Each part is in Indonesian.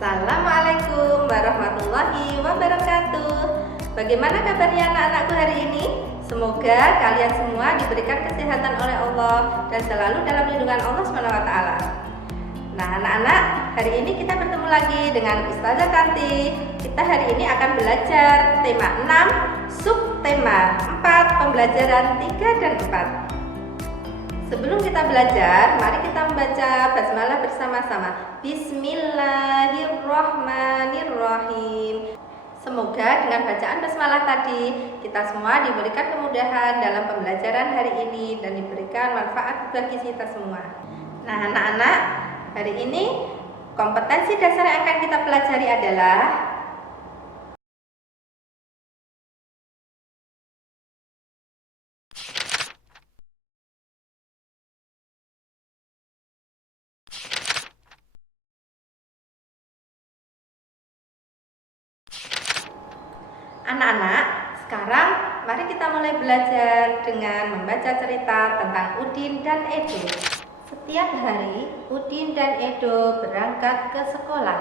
Assalamualaikum warahmatullahi wabarakatuh. Bagaimana kabarnya anak-anakku hari ini? Semoga kalian semua diberikan kesehatan oleh Allah dan selalu dalam lindungan Allah SWT. Nah anak-anak, hari ini kita bertemu lagi dengan Ustazah Tanti. Kita hari ini akan belajar tema 6, subtema 4, pembelajaran 3 dan 4. Sebelum kita belajar, mari kita membaca basmalah bersama-sama. Bismillahirrahmanirrahim. Semoga dengan bacaan basmalah tadi, kita semua diberikan kemudahan dalam pembelajaran hari ini dan diberikan manfaat bagi kita semua. Nah anak-anak, hari ini kompetensi dasar yang akan kita pelajari adalah anak-anak, sekarang mari kita mulai belajar dengan membaca cerita tentang Udin dan Edo. Setiap hari, Udin dan Edo berangkat ke sekolah.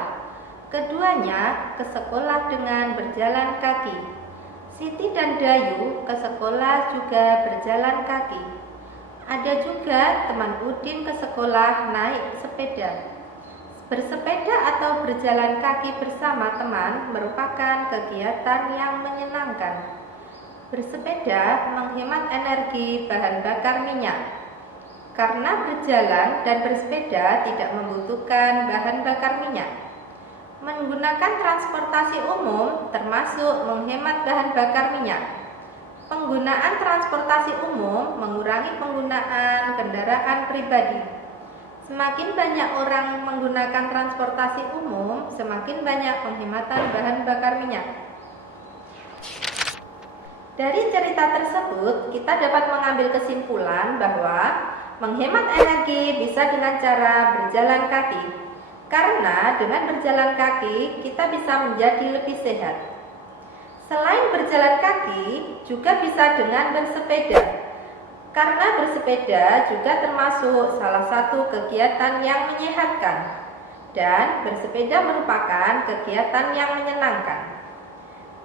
Keduanya ke sekolah dengan berjalan kaki. Siti dan Dayu ke sekolah juga berjalan kaki. Ada juga teman Udin ke sekolah naik sepeda. Bersepeda atau berjalan kaki bersama teman merupakan kegiatan yang menyenangkan. Bersepeda menghemat energi bahan bakar minyak. Karena berjalan dan bersepeda tidak membutuhkan bahan bakar minyak. Menggunakan transportasi umum termasuk menghemat bahan bakar minyak. Penggunaan transportasi umum mengurangi penggunaan kendaraan pribadi. Semakin banyak orang menggunakan transportasi umum, semakin banyak penghematan bahan bakar minyak. Dari cerita tersebut, kita dapat mengambil kesimpulan bahwa menghemat energi bisa dengan cara berjalan kaki. Karena dengan berjalan kaki, kita bisa menjadi lebih sehat. Selain berjalan kaki, juga bisa dengan bersepeda. Karena bersepeda juga termasuk salah satu kegiatan yang menyehatkan. Dan bersepeda merupakan kegiatan yang menyenangkan.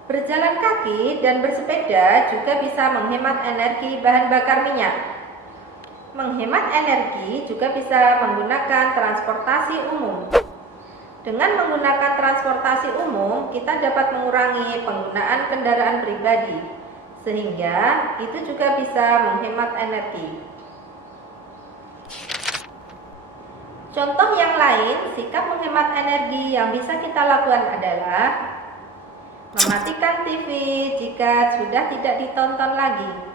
Berjalan kaki dan bersepeda juga bisa menghemat energi bahan bakar minyak. Menghemat energi juga bisa menggunakan transportasi umum. Dengan menggunakan transportasi umum, kita dapat mengurangi penggunaan kendaraan pribadi, sehingga itu juga bisa menghemat energi. Contoh yang lain, sikap menghemat energi yang bisa kita lakukan adalah mematikan TV jika sudah tidak ditonton lagi.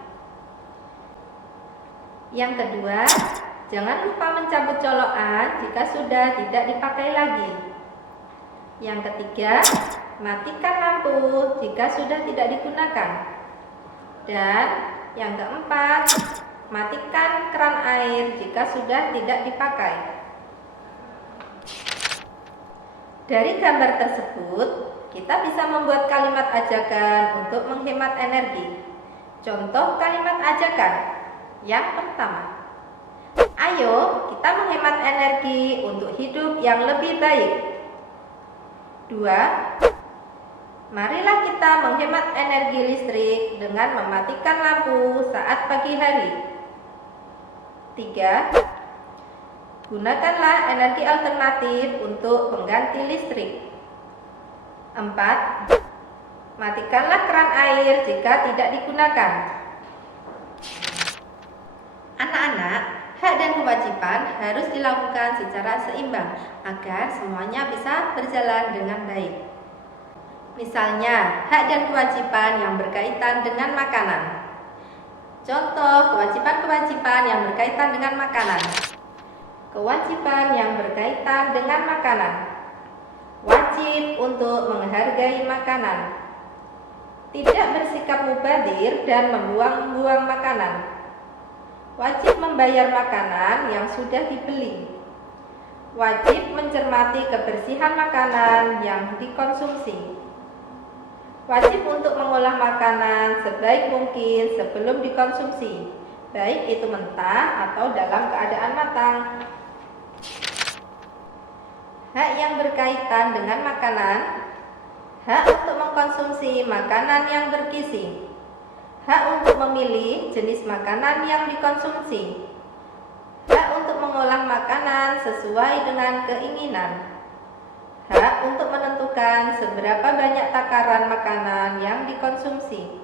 Yang kedua, jangan lupa mencabut colokan jika sudah tidak dipakai lagi. Yang ketiga, matikan lampu jika sudah tidak digunakan. Dan yang keempat, matikan keran air jika sudah tidak dipakai. Dari gambar tersebut, kita bisa membuat kalimat ajakan untuk menghemat energi. Contoh kalimat ajakan. Yang pertama, ayo kita menghemat energi untuk hidup yang lebih baik. 2. Marilah kita menghemat energi listrik dengan mematikan lampu saat pagi hari. 3. Gunakanlah energi alternatif untuk pengganti listrik. 4. Matikanlah keran air jika tidak digunakan. Anak-anak, hak dan kewajiban harus dilakukan secara seimbang agar semuanya bisa berjalan dengan baik. Misalnya, hak dan kewajiban yang berkaitan dengan makanan. Contoh kewajiban-kewajiban yang berkaitan dengan makanan. Kewajiban yang berkaitan dengan makanan. Wajib untuk menghargai makanan. Tidak bersikap mubadzir dan membuang-buang makanan. Wajib membayar makanan yang sudah dibeli. Wajib mencermati kebersihan makanan yang dikonsumsi. Wajib untuk mengolah makanan sebaik mungkin sebelum dikonsumsi, baik itu mentah atau dalam keadaan matang. Hak yang berkaitan dengan makanan: hak untuk mengkonsumsi makanan yang bergizi, hak untuk memilih jenis makanan yang dikonsumsi, hak untuk mengolah makanan sesuai dengan keinginan, hak untuk menentukan seberapa banyak takaran makanan yang dikonsumsi,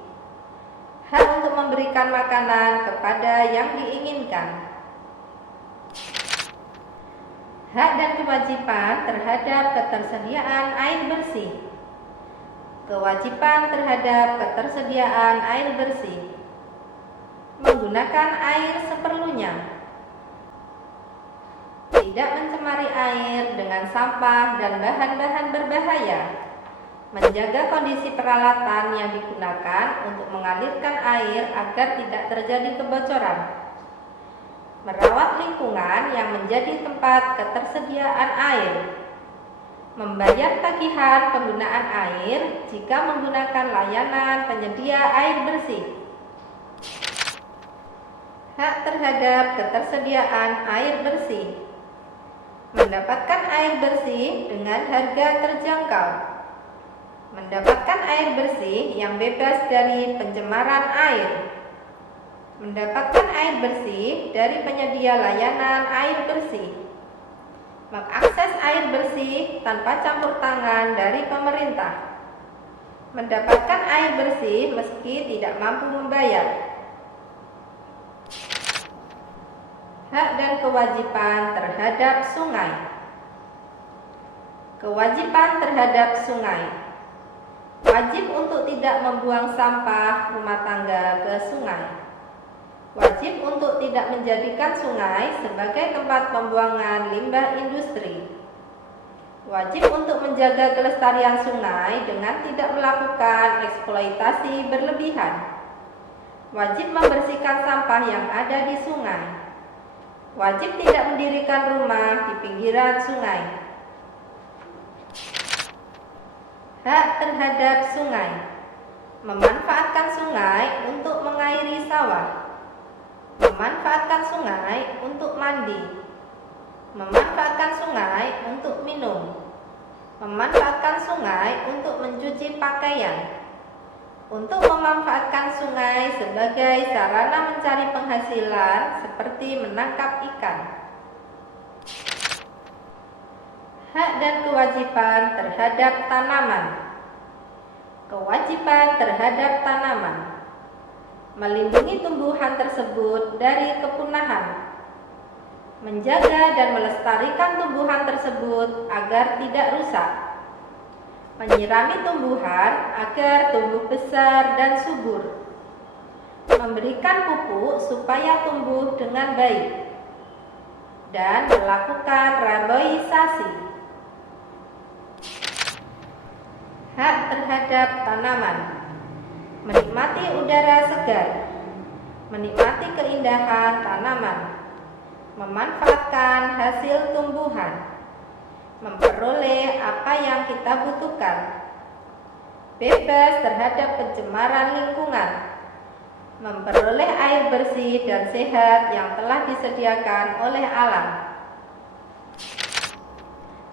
hak untuk memberikan makanan kepada yang diinginkan. Hak dan kewajiban terhadap ketersediaan air bersih. Kewajiban terhadap ketersediaan air bersih: menggunakan air seperlunya, tidak mencemari air dengan sampah dan bahan-bahan berbahaya, menjaga kondisi peralatan yang digunakan untuk mengalirkan air agar tidak terjadi kebocoran, merawat lingkungan yang menjadi tempat ketersediaan air, membayar tagihan penggunaan air jika menggunakan layanan penyedia air bersih. Hak terhadap ketersediaan air bersih: mendapatkan air bersih dengan harga terjangkau, mendapatkan air bersih yang bebas dari pencemaran air, mendapatkan air bersih dari penyedia layanan air bersih, mengakses air bersih tanpa campur tangan dari pemerintah, mendapatkan air bersih meski tidak mampu membayar. Hak dan kewajiban terhadap sungai. Kewajiban terhadap sungai: wajib untuk tidak membuang sampah rumah tangga ke sungai, wajib untuk tidak menjadikan sungai sebagai tempat pembuangan limbah industri, wajib untuk menjaga kelestarian sungai dengan tidak melakukan eksploitasi berlebihan, wajib membersihkan sampah yang ada di sungai, wajib tidak mendirikan rumah di pinggiran sungai. Hak terhadap sungai: memanfaatkan sungai untuk mengairi sawah, memanfaatkan sungai untuk mandi, memanfaatkan sungai untuk minum, memanfaatkan sungai untuk mencuci pakaian, untuk memanfaatkan sungai sebagai sarana mencari penghasilan seperti menangkap ikan. Hak dan kewajiban terhadap tanaman. Kewajiban terhadap tanaman: melindungi tumbuhan tersebut dari kepunahan, menjaga dan melestarikan tumbuhan tersebut agar tidak rusak, menyirami tumbuhan agar tumbuh besar dan subur, memberikan pupuk supaya tumbuh dengan baik, dan melakukan reboisasi. Hak terhadap tanaman: menikmati udara segar, menikmati keindahan tanaman, memanfaatkan hasil tumbuhan, memperoleh apa yang kita butuhkan, bebas terhadap pencemaran lingkungan, memperoleh air bersih dan sehat yang telah disediakan oleh alam.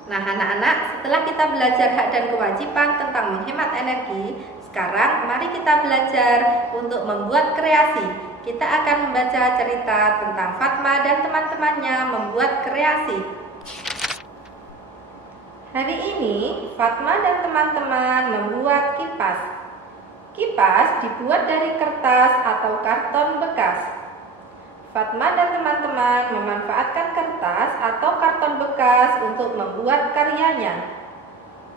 Nah anak-anak, setelah kita belajar hak dan kewajiban tentang menghemat energi, sekarang mari kita belajar untuk membuat kreasi. Kita akan membaca cerita tentang Fatma dan teman-temannya membuat kreasi. Hari ini Fatma dan teman-teman membuat kipas. Kipas dibuat dari kertas atau karton bekas. Fatma dan teman-teman memanfaatkan kertas atau karton bekas untuk membuat karyanya.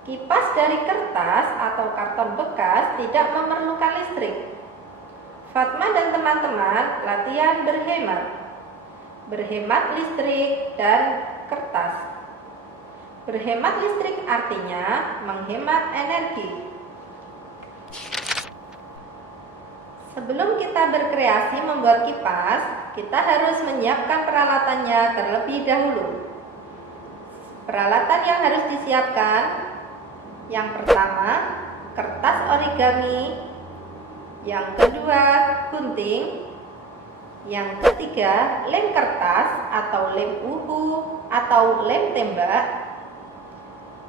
Kipas dari kertas atau karton bekas tidak memerlukan listrik. Fatma dan teman-teman latihan berhemat listrik dan kertas. Berhemat listrik artinya menghemat energi. Sebelum kita berkreasi membuat kipas, kita harus menyiapkan peralatannya terlebih dahulu. Peralatan yang harus disiapkan: yang pertama, kertas origami, yang kedua gunting, yang ketiga lem kertas atau lem uhu atau lem tembak,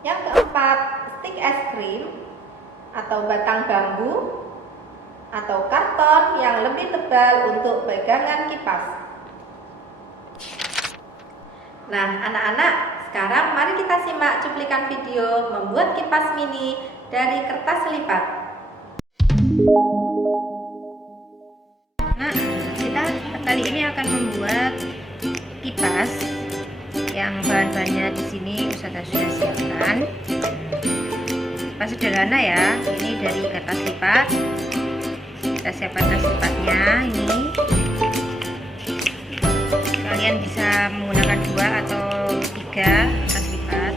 yang keempat stik es krim atau batang bambu atau karton yang lebih tebal untuk pegangan kipas. Nah, anak-anak, sekarang mari kita simak cuplikan video membuat kipas mini dari kertas lipat. Nah, kita kali ini akan membuat kipas yang bahan-bahannya di sini Ustazah sudah siapkan. Kipas sederhana ya, ini dari kertas lipat. Kita siapkan kertas lipatnya ini. Kalian bisa menggunakan 2 atau 3 kertas lipat.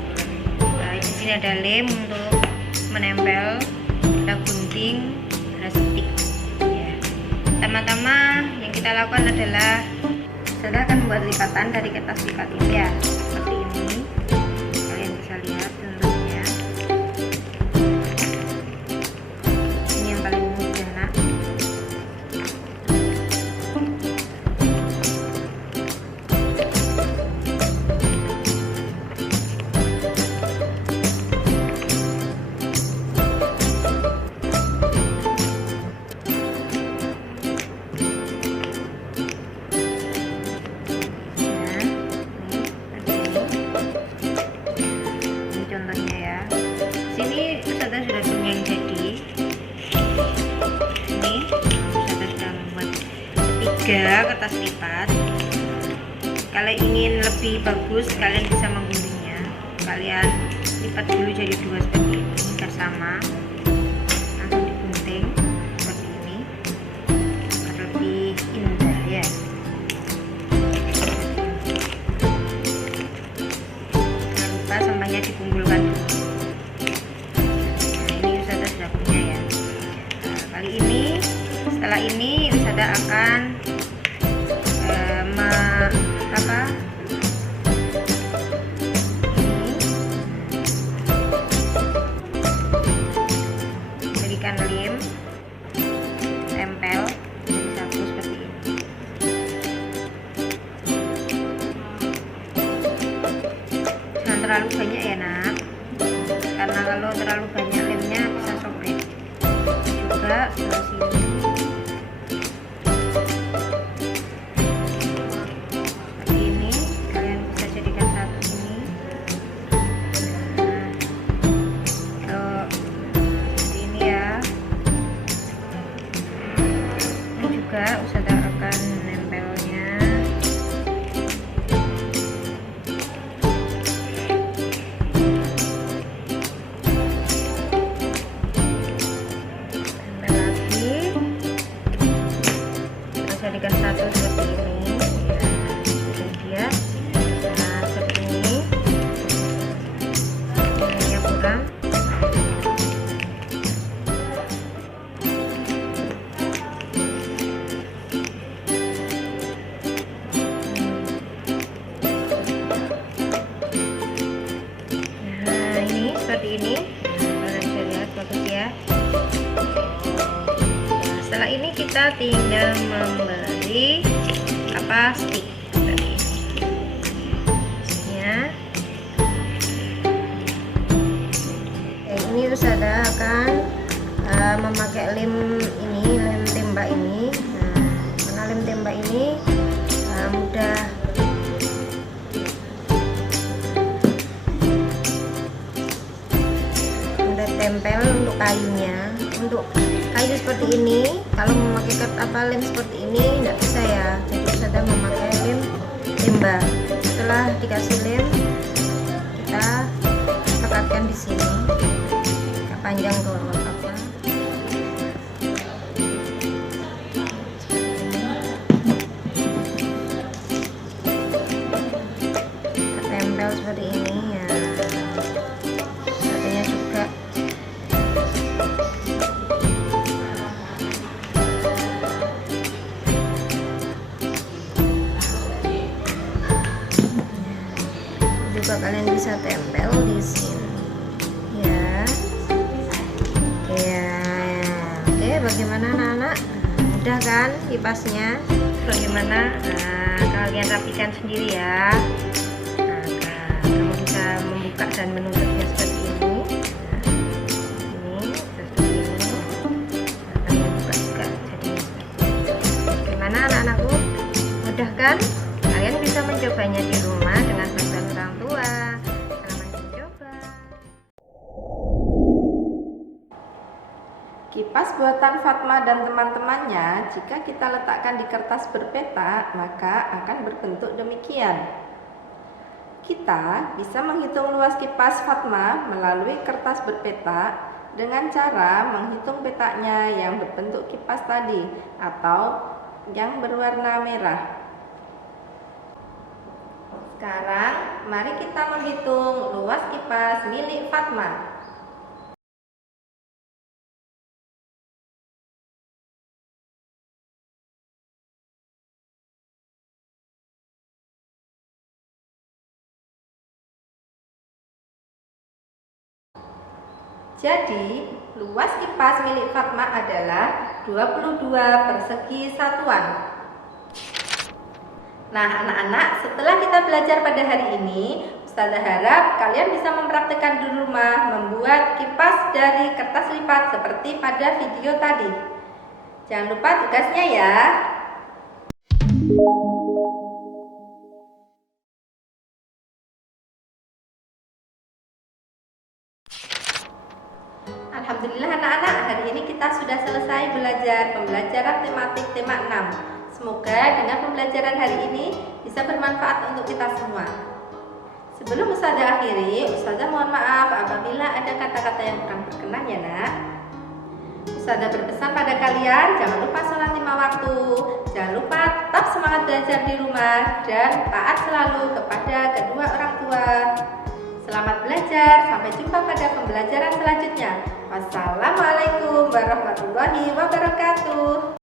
Nah, di sini ada lem untuk menempel, ada gunting, ada stik. Ya. Pertama-tama yang kita lakukan adalah kita akan membuat lipatan dari kertas lipat ini ya, seperti ini. Kalian bisa lihat bentuknya. Ini yang paling mudah nak. Sini Ustazah sudah punya yang jadi. Ini Ustazah sudah membuat 3 kertas lipat. Kalau ingin lebih bagus, kalian bisa mengguntingnya. Kalian lipat dulu jadi 2 seperti ini, biar sama. Langsung digunting seperti ini, agar lebih indah ya. Jangan lupa sampahnya dikumpulkan dulu. Kali ini, setelah ini Ustazah akan berikan lem tempel jadi satu seperti ini. Jangan terlalu banyak ya nak, karena kalau terlalu banyak lemnya bisa sobek. Juga sebelah sini seperti ini, kalian bisa jadikan satu ini. Nah, seperti ini ya. Ini juga Ustazah akan nempelnya. Jadikan satu seperti ini ya, kemudian nah seperti ini. Ininya kurang. Nah ini seperti ini, kalian bisa lihat bagus ya. Setelah ini kita tinggal membeli stik tadi ya. Ini Ustazah akan memakai lem ini, lem tembak ini. Nah, karena lem tembak ini mudah tempel untuk kayunya. Untuk kayu seperti ini, kalau memakai lem seperti ini tidak bisa ya. Jadi Ustazah memakai lem tembak. Setelah dikasih lem, kita tekatkan di sini, kita panjang ke apa. Kita tempel seperti ini ya. Satunya juga. Juga kalian bisa tempel di sini ya. Oke, bagaimana anak-anak? Mudah kan kipasnya? Bagaimana? Kalian rapikan sendiri ya. Kamu bisa membuka dan menutupnya seperti ini. Ini seperti ini. Kalian buka juga jadi gimana anak-anakku? Mudah kan? Kalian bisa mencobanya di rumah dengan bantuan orang tua. Selamat mencoba. Kipas buatan Fatma dan teman-temannya, jika kita letakkan di kertas berpeta, maka akan berbentuk demikian. Kita bisa menghitung luas kipas Fatma melalui kertas berpeta dengan cara menghitung petanya yang berbentuk kipas tadi atau yang berwarna merah. Sekarang, mari kita menghitung luas kipas milik Fatma. Jadi, luas kipas milik Fatma adalah 22 persegi satuan. Nah, anak-anak, setelah kita belajar pada hari ini, Ustazah harap kalian bisa mempraktikkan di rumah membuat kipas dari kertas lipat seperti pada video tadi. Jangan lupa tugasnya ya. Alhamdulillah anak-anak, hari ini kita sudah selesai belajar pembelajaran tematik tema 6. Semoga dengan pembelajaran hari ini bisa bermanfaat untuk kita semua. Sebelum Ustazah akhiri, Ustazah mohon maaf apabila ada kata-kata yang kurang berkenan ya nak. Ustazah berpesan pada kalian, jangan lupa sholat 5 waktu, jangan lupa tetap semangat belajar di rumah, dan taat selalu kepada kedua orang tua. Selamat belajar, sampai jumpa pada pembelajaran selanjutnya. Wassalamualaikum warahmatullahi wabarakatuh.